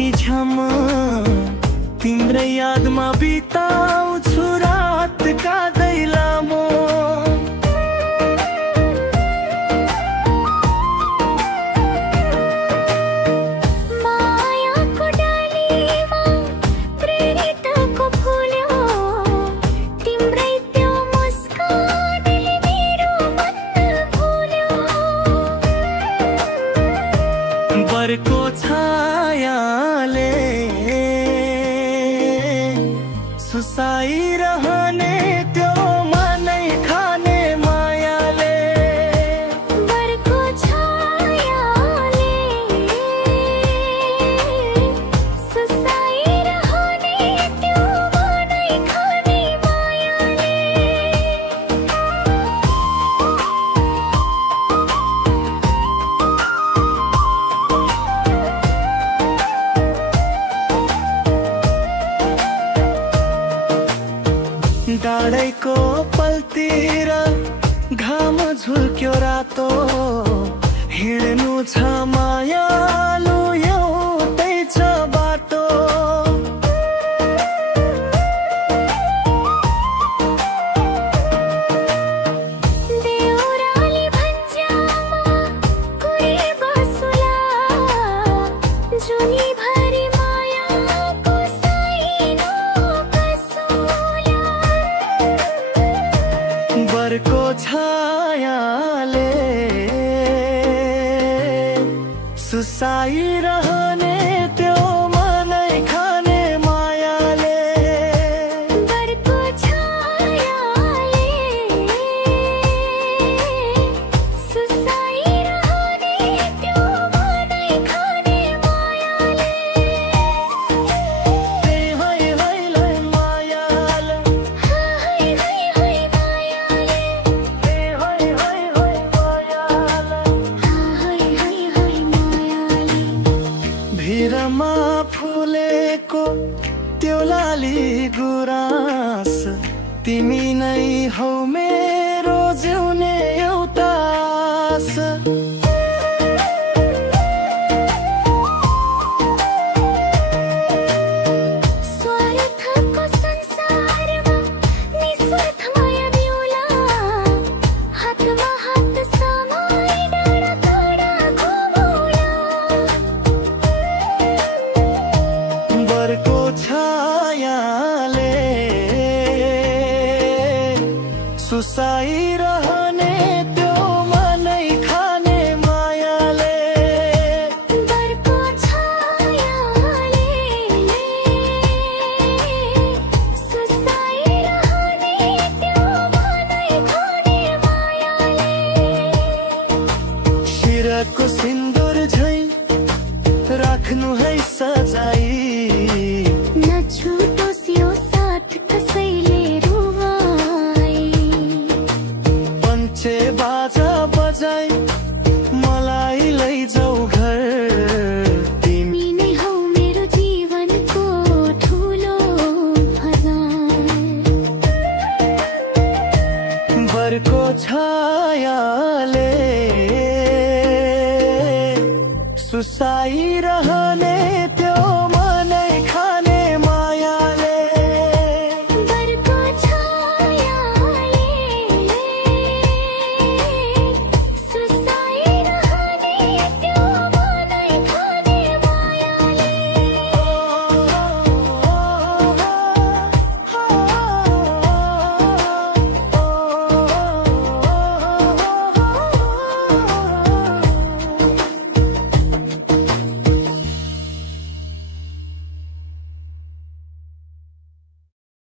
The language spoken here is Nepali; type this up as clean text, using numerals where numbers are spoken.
कति झम तिम्रै यादमा बिताउँछु रातका दैलामो। मायाको डालीमा प्रेरितको फुल्यो तिम्रै त्यो मुस्कानले मेरो मन भुल्यो। बरको छायाले सुसाइरहने त्यो मनै खाने मायाले। बरको छायाले सुसाइरहने त्यो मनै खाने मायाले। डाँडैको पलतिर घाम झुल्क्यो रातो हिँड्नु छ मायालु एउटै छ बाटो। देउराली भन्ज्यामा कुरे बसुला जुनी भरि मायाको साइनो कसुला। बरको छायाले सुसाइरहने त्यो मनै खाने मायाले। बरको छायाले सुसाइरहने त्यो मनै खाने मायाले। हाय हाय मायाले हाय हाय हाय मायाले। हाय हाय मायाले। हाय हाय हाय मायाले। भिरमा फुलेको त्यो लाली गुराँस तिमी नै हौ मेरो जिउने एउटा आस। स्वार्थको संसारमा निस्वार्थ माया बिउला हातमा हात समाई डाँडा काँडा घुमौला। बरको छायाले सुसाइरहने त्यो मनै खाने मायाले। बरको छायाले सुसाइरहने त्यो मनै खाने मायाले। शिरको सिन्दुर झैं राख्नु है सजाई नछुटोस् यो साथ कसैले रुवाई। पञ्चे बाजा बजाई मलाई लैजाऊ घर तिमी नै हौ मेरो जीवनको ठुलो भजन। बरको छायाले सुसाइरहने